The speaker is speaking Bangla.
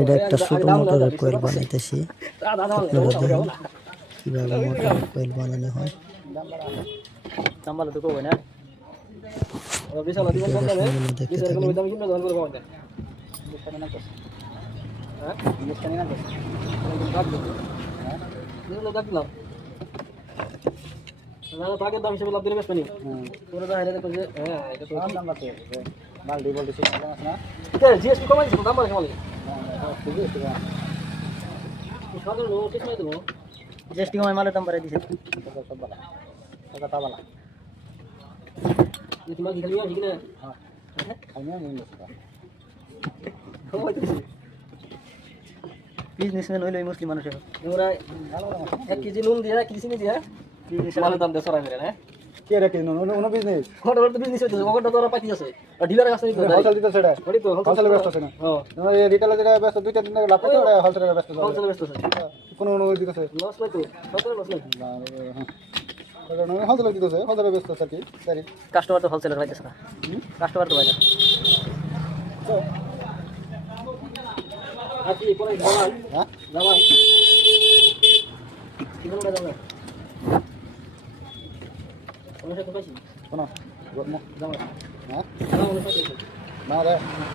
এটা একটা ছোট মোটরের কয়েল বানাইতেছি। আপনারা দেখেন কিভাবে মোটরের কয়েল বানানো হয়। ভিডিওটা সম্পূর্ণ দেখতে থাকুন। আগের দাম হিসেবে লাভ দিলে বেশ পানি পুরো দাম হেরে দেখো যে হ্যাঁ এটা তো দাম আছে মালডি বলতেছি দাম আছে না জিএসটি কমাই দিছো দাম বাড়ে কমালে ঠিক আছে সাধারণ ঠিক নাই দেবো জিএসটি কমাই মালের দাম বাড়াই দিছে সব বালা টাকা বালা এই তোমার কি খালি আছে কিনা হ্যাঁ আমি নিয়ে নিছি কমাই দিছি বিজনেসম্যান হইলো এই মুসলিম মানুষের ওরা 1 কেজি নুন দিয়া 1 কেজি চিনি দিয়া মালের দাম 150 টাকা না কে রাখে নো বিজনেস ওটা তো বিজনেস হইতো ওটা তো ওরা পাইতি আছে আর ডিলার কাছে নিতে হোলসেল দিতে সেটা ওই তো হোলসেল ব্যস্ত আছে না হ্যাঁ এই রিটেলে যেটা ব্যস্ত 2-3 দিন লাভ করতে ওরা হোলসেলে ব্যস্ত আছে হোলসেলে ব্যস্ত আছে কোন দিতেছে লস নাই তো সতের লস নাই হ্যাঁ ওটা হোলসেলে দিতেছে হোলসেলে ব্যস্ত আছে কি সরি কাস্টমার তো হোলসেলে পাইতেছে না কাস্টমার তো পাইনা তো আজকে পরে জামান হ্যাঁ জামান কি বলবো জামান কোন সাথে পাইছি কোন জামান হ্যাঁ না রে